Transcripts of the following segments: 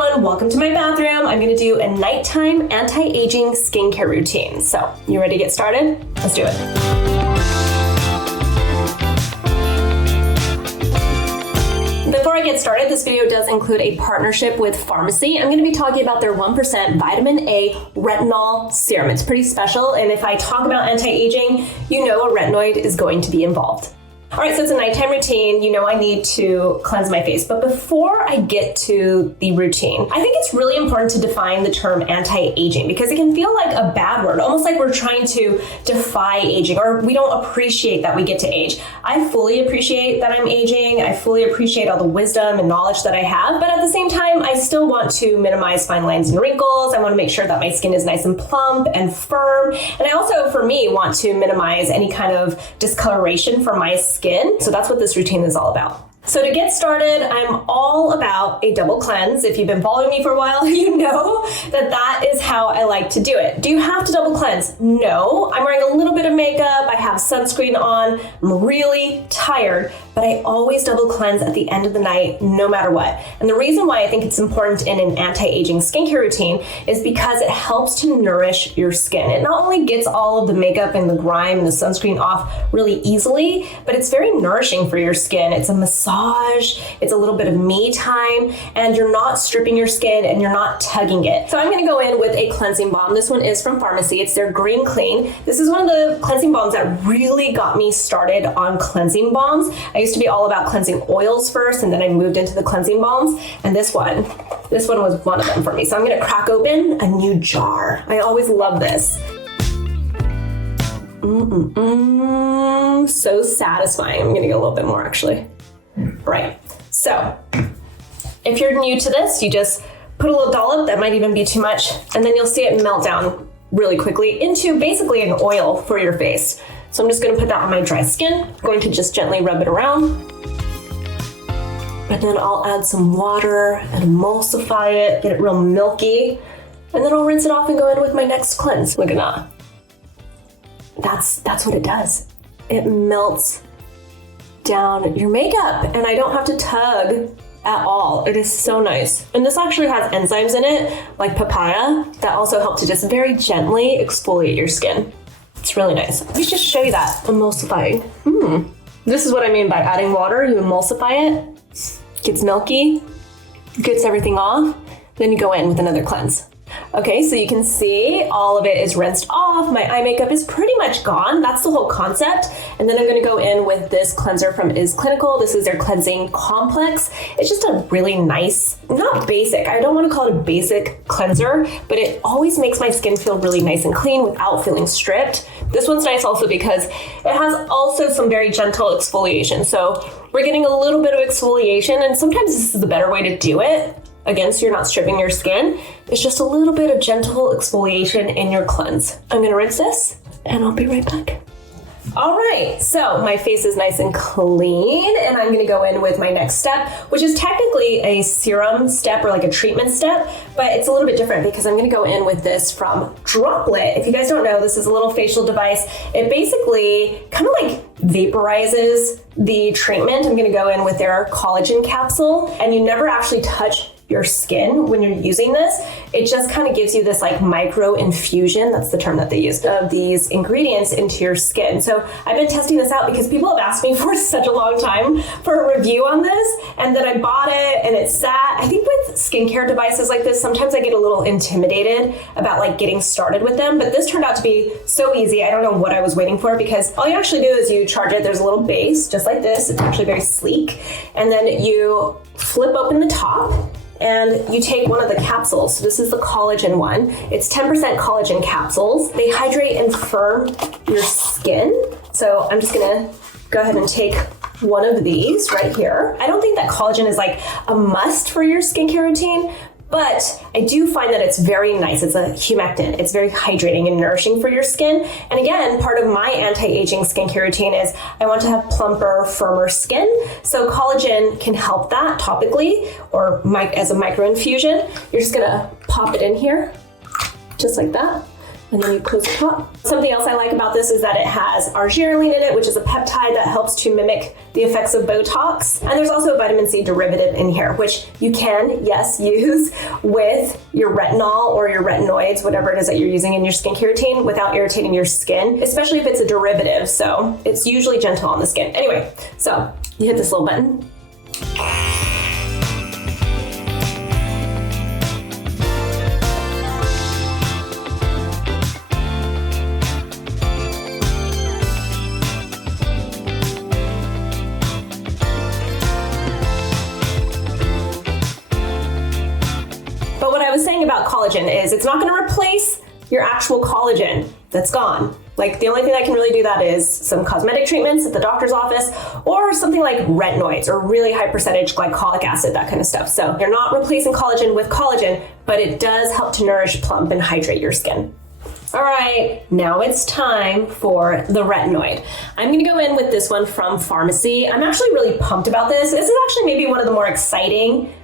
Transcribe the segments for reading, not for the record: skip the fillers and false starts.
everyone, welcome to my bathroom. I'm gonna do a nighttime anti-aging skincare routine. So, you ready to get started? Let's do it. Before I get started, this video does include a partnership with Farmacy. I'm going to be talking about their 1% vitamin A retinol serum. It's pretty special, and if I talk about anti-aging, you know a retinoid is going to be involved. All right, so it's a nighttime routine. You know I need to cleanse my face, but before I get to the routine, I think it's really important to define the term anti-aging because it can feel like a bad word, almost like we're trying to defy aging or we don't appreciate that we get to age. I fully appreciate that I'm aging. I fully appreciate all the wisdom and knowledge that I have, but at the same time, I still want to minimize fine lines and wrinkles. I want to make sure that my skin is nice and plump and firm. And I also, for me, want to minimize any kind of discoloration for my skin. So that's what this routine is all about. So to get started, I'm all about a double cleanse. If you've been following me for a while, you know that that is how I like to do it. Do you have to double cleanse? No. I'm wearing a little bit of makeup. I have sunscreen on. I'm really tired, but I always double cleanse at the end of the night, no matter what. And the reason why I think it's important in an anti-aging skincare routine is because it helps to nourish your skin. It not only gets all of the makeup and the grime and the sunscreen off really easily, but it's very nourishing for your skin. It's a massage. It's a little bit of me time, and you're not stripping your skin and you're not tugging it. So I'm going to go in with a cleansing balm. This one is from Farmacy. It's their Green Clean. This is one of the cleansing balms that really got me started on cleansing balms. I used to be all about cleansing oils first, and then I moved into the cleansing balms, and this one was one of them for me. So I'm going to crack open a new jar. I always love this. So satisfying. I'm going to get a little bit more actually. Right, so if you're new to this, you just put a little dollop, that might even be too much, and then you'll see it melt down really quickly into basically an oil for your face. So I'm just gonna put that on my dry skin. I'm going to just gently rub it around. And then I'll add some water and emulsify it, get it real milky, and then I'll rinse it off and go in with my next cleanse. Look at that. That's what it does. It melts down your makeup, and I don't have to tug at all. It is so nice. And this actually has enzymes in it, like papaya, that also help to just very gently exfoliate your skin. It's really nice. Let me just show you that emulsifying. This is what I mean by adding water. You emulsify it, gets milky, gets everything off, then you go in with another cleanse. Okay, so you can see all of it is rinsed off. My eye makeup is pretty much gone. That's the whole concept. And then I'm gonna go in with this cleanser from Is Clinical. This is their cleansing complex. It's just a really nice, not basic, I don't wanna call it a basic cleanser, but it always makes my skin feel really nice and clean without feeling stripped. This one's nice also because it has also some very gentle exfoliation. So we're getting a little bit of exfoliation, and sometimes this is the better way to do it. Again, so you're not stripping your skin. It's just a little bit of gentle exfoliation in your cleanse. I'm gonna rinse this and I'll be right back. All right, so my face is nice and clean, and I'm gonna go in with my next step, which is technically a serum step or like a treatment step, but it's a little bit different because I'm gonna go in with this from Droplette. If you guys don't know, this is a little facial device. It basically kind of like vaporizes the treatment. I'm gonna go in with their collagen capsule, and you never actually touch your skin when you're using this. It just kind of gives you this like micro infusion, that's the term that they use, of these ingredients into your skin. So I've been testing this out because people have asked me for such a long time for a review on this, and then I bought it and it sat. I think with skincare devices like this, sometimes I get a little intimidated about like getting started with them, but this turned out to be so easy. I don't know what I was waiting for, because all you actually do is you charge it. There's a little base just like this. It's actually very sleek. And then you flip open the top, and you take one of the capsules. So this is the collagen one. It's 10% collagen capsules. They hydrate and firm your skin. So I'm just gonna go ahead and take one of these right here. I don't think that collagen is like a must for your skincare routine, but I do find that it's very nice. It's a humectant. It's very hydrating and nourishing for your skin. And again, part of my anti-aging skincare routine is I want to have plumper, firmer skin. So collagen can help that topically or as a micro infusion. You're just gonna pop it in here, just like that. and then you close the top. Something else I like about this is that it has arginine in it, which is a peptide that helps to mimic the effects of Botox. And there's also a vitamin C derivative in here, which you can, yes, use with your retinol or your retinoids, whatever it is that you're using in your skincare routine without irritating your skin, especially if it's a derivative. So it's usually gentle on the skin. Anyway, so you hit this little button. Saying about collagen is it's not going to replace your actual collagen that's gone. Like the only thing that can really do that is some cosmetic treatments at the doctor's office or something like retinoids or really high percentage glycolic acid, that kind of stuff. So you're not replacing collagen with collagen, but it does help to nourish, plump, and hydrate your skin. All right, now it's time for the retinoid. I'm gonna go in with this one from Farmacy. I'm actually really pumped about this. This is actually maybe one of the more exciting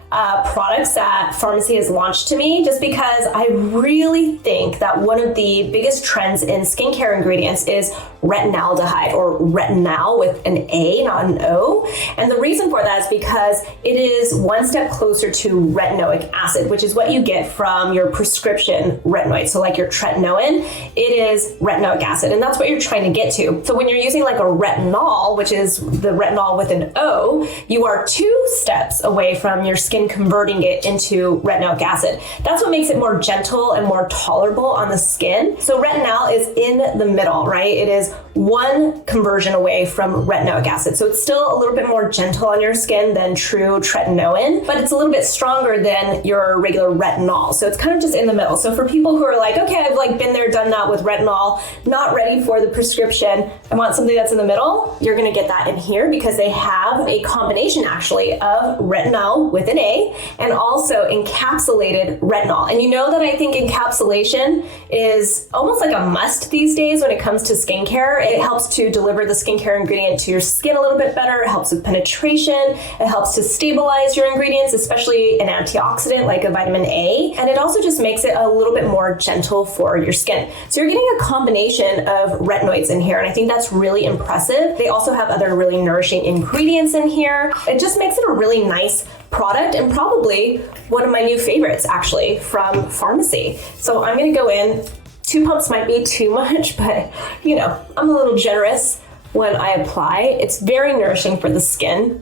products that Farmacy has launched to me, just because I really think that one of the biggest trends in skincare ingredients is retinaldehyde, or retinol with an A, not an O. And the reason for that is because it is one step closer to retinoic acid, which is what you get from your prescription retinoid. So like your tretinoin, it is retinoic acid, and that's what you're trying to get to. So when you're using like a retinol, which is the retinol with an O, you are 2 steps away from your skin converting it into retinoic acid. That's what makes it more gentle and more tolerable on the skin. So retinol is in the middle, right? It is 1 conversion away from retinoic acid. So it's still a little bit more gentle on your skin than true tretinoin, but it's a little bit stronger than your regular retinol. So it's kind of just in the middle. So for people who are like, okay, I've like been there, done that with retinol, not ready for the prescription, I want something that's in the middle, you're gonna get that in here because they have a combination actually of retinol with an A and also encapsulated retinol. And you know that I think encapsulation is almost like a must these days when it comes to skincare. It helps to deliver the skincare ingredient to your skin a little bit better. It helps with penetration. It helps to stabilize your ingredients, especially an antioxidant like a vitamin A. And it also just makes it a little bit more gentle for your skin. So you're getting a combination of retinoids in here, and I think that's really impressive. They also have other really nourishing ingredients in here. It just makes it a really nice product, and probably one of my new favorites actually from Farmacy. So I'm gonna go in. 2 pumps might be too much, but you know, I'm a little generous when I apply. It's very nourishing for the skin.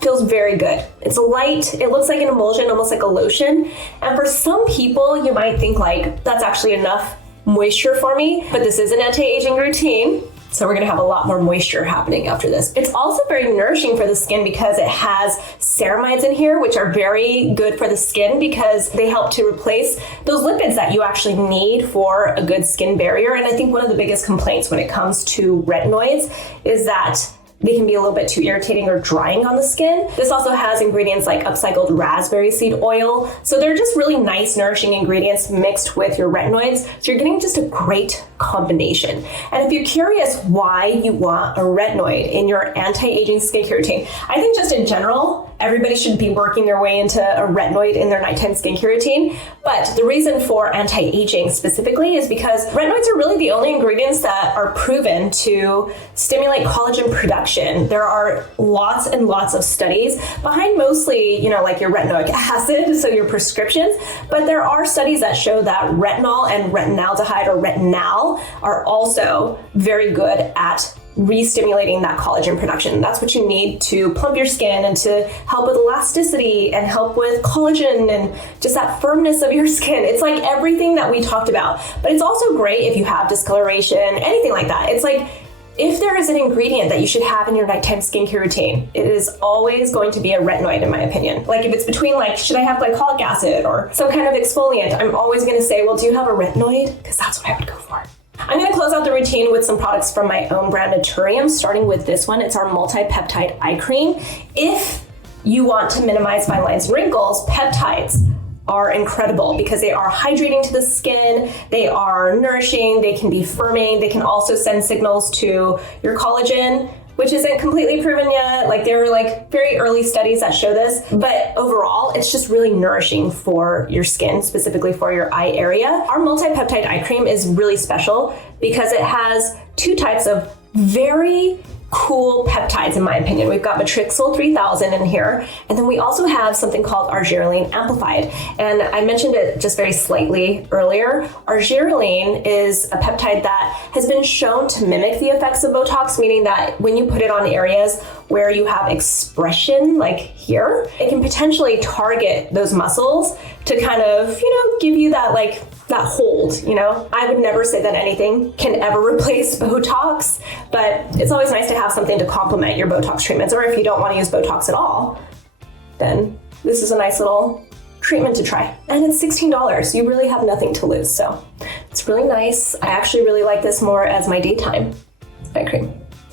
Feels very good. It's light, it looks like an emulsion, almost like a lotion. And for some people, you might think like, that's actually enough moisture for me, but this is an anti-aging routine. So we're gonna have a lot more moisture happening after this. It's also very nourishing for the skin because it has ceramides in here, which are very good for the skin because they help to replace those lipids that you actually need for a good skin barrier. And I think one of the biggest complaints when it comes to retinoids is that they can be a little bit too irritating or drying on the skin. This also has ingredients like upcycled raspberry seed oil. So they're just really nice, nourishing ingredients mixed with your retinoids. So you're getting just a great combination. And if you're curious why you want a retinoid in your anti-aging skincare routine, I think just in general, everybody should be working their way into a retinoid in their nighttime skincare routine. But the reason for anti-aging specifically is because retinoids are really the only ingredients that are proven to stimulate collagen production. There are lots and lots of studies behind mostly, you know, like your retinoic acid, so your prescriptions, but there are studies that show that retinol and retinaldehyde or retinol are also very good at re-stimulating that collagen production. That's what you need to plump your skin and to help with elasticity and help with collagen and just that firmness of your skin. It's like everything that we talked about, but it's also great if you have discoloration, anything like that. It's like, if there is an ingredient that you should have in your nighttime skincare routine, it is always going to be a retinoid, in my opinion. Like if it's between like, should I have glycolic acid or some kind of exfoliant, I'm always gonna say, well, do you have a retinoid? Because that's what I would go for. I'm gonna close out the routine with some products from my own brand, NATURIUM, starting with this one. It's our Multi-Peptide Eye Cream. If you want to minimize fine lines and wrinkles, peptides are incredible because they are hydrating to the skin, they are nourishing, they can be firming, they can also send signals to your collagen which isn't completely proven yet. Like there were like very early studies that show this, but overall it's just really nourishing for your skin, specifically for your eye area. Our multi-peptide eye cream is really special because it has 2 types of very cool peptides, in my opinion. We've got Matrixyl 3000 in here, and then we also have something called argireline amplified. And I mentioned it just very slightly earlier. Argireline is a peptide that has been shown to mimic the effects of Botox, meaning that when you put it on areas where you have expression, like here, it can potentially target those muscles to kind of, give you that that hold, I would never say that anything can ever replace Botox, but it's always nice to have something to complement your Botox treatments. Or if you don't want to use Botox at all, then this is a nice little treatment to try. And it's $16. You really have nothing to lose. So it's really nice. I actually really like this more as my daytime eye cream.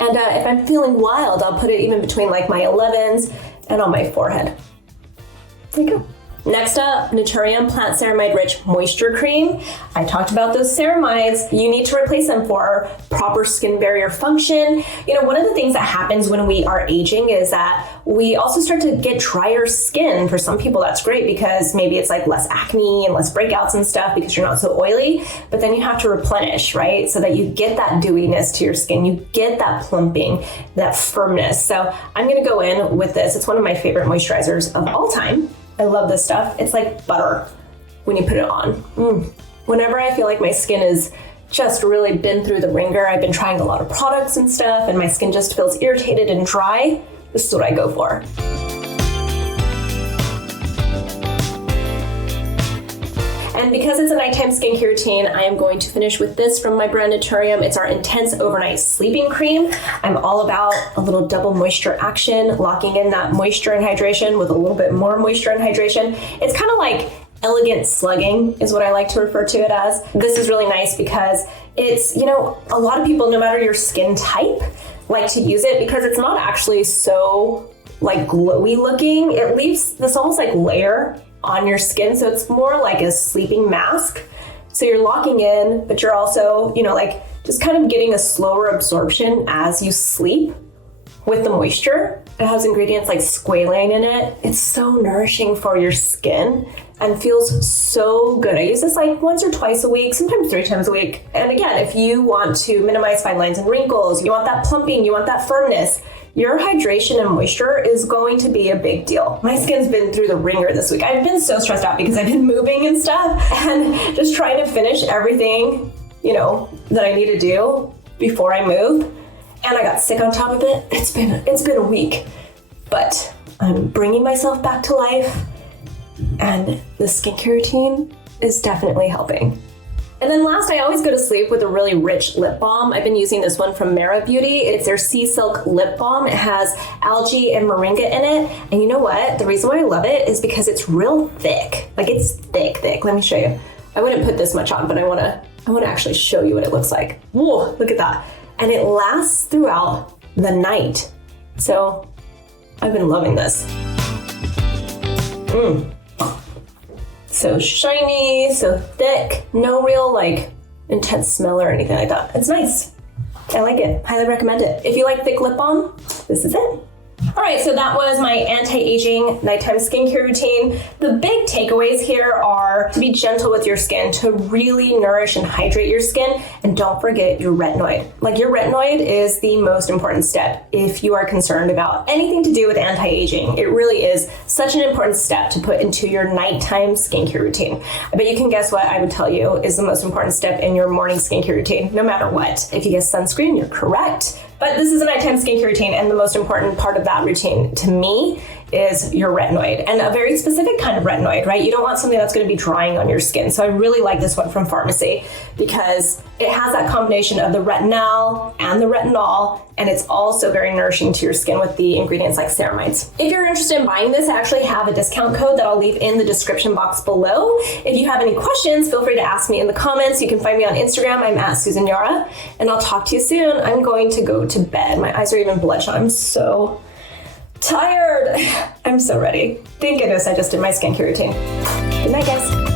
And if I'm feeling wild, I'll put it even between like my 11s and on my forehead. There you go. Next up, NATURIUM Plant Ceramide Rich Moisture Cream. I talked about those ceramides. You need to replace them for proper skin barrier function. One of the things that happens when we are aging is that we also start to get drier skin. For some people, that's great because maybe it's like less acne and less breakouts and stuff because you're not so oily, but then you have to replenish, right? So that you get that dewiness to your skin, you get that plumping, that firmness. So I'm gonna go in with this. It's one of my favorite moisturizers of all time. I love this stuff. It's like butter when you put it on. Whenever I feel like my skin is just really been through the ringer, I've been trying a lot of products and stuff, and my skin just feels irritated and dry, this is what I go for. And because it's a nighttime skincare routine, I am going to finish with this from my brand NATURIUM. It's our Intense Overnight Sleeping Cream. I'm all about a little double moisture action, locking in that moisture and hydration with a little bit more moisture and hydration. It's kind of like elegant slugging is what I like to refer to it as. This is really nice because it's, a lot of people, no matter your skin type, like to use it because it's not actually so like glowy looking. It leaves this almost like layer on your skin, so it's more like a sleeping mask. So you're locking in, but you're also, just kind of getting a slower absorption as you sleep with the moisture. It has ingredients like squalane in it. It's so nourishing for your skin and feels so good. I use this like once or twice a week, sometimes 3 times a week. And again, if you want to minimize fine lines and wrinkles, you want that plumping, you want that firmness, your hydration and moisture is going to be a big deal. My skin's been through the ringer this week. I've been so stressed out because I've been moving and stuff and just trying to finish everything, that I need to do before I move. And I got sick on top of it. It's been a week, but I'm bringing myself back to life and the skincare routine is definitely helping. And then last, I always go to sleep with a really rich lip balm. I've been using this one from Mera Beauty. It's their Sea Silk Lip Balm. It has algae and moringa in it. And you know what? The reason why I love it is because it's real thick. Like it's thick. Let me show you. I wouldn't put this much on, but I wanna actually show you what it looks like. Whoa, look at that. And it lasts throughout the night. So I've been loving this. So shiny, so thick, no real like intense smell or anything like that. It's nice. I like it. Highly recommend it. If you like thick lip balm, this is it. All right, so that was my anti-aging nighttime skincare routine. The big takeaways here are to be gentle with your skin, to really nourish and hydrate your skin, and don't forget your retinoid. Like your retinoid is the most important step if you are concerned about anything to do with anti-aging. It really is such an important step to put into your nighttime skincare routine. I bet you can guess what I would tell you is the most important step in your morning skincare routine, no matter what. If you guess sunscreen, you're correct. But this is a nighttime skincare routine, and the most important part of that routine to me is your retinoid, and a very specific kind of retinoid, right? You don't want something that's going to be drying on your skin. So I really like this one from Farmacy because it has that combination of the retinol and the retinol, and it's also very nourishing to your skin with the ingredients like ceramides. If you're interested in buying this, I actually have a discount code that I'll leave in the description box below. If you have any questions, feel free to ask me in the comments. You can find me on Instagram. I'm at Susan Yara, and I'll talk to you soon. I'm going to go to bed. My eyes are even bloodshot. I'm so tired. I'm so ready. Thank goodness I just did my skincare routine. Good night, guys.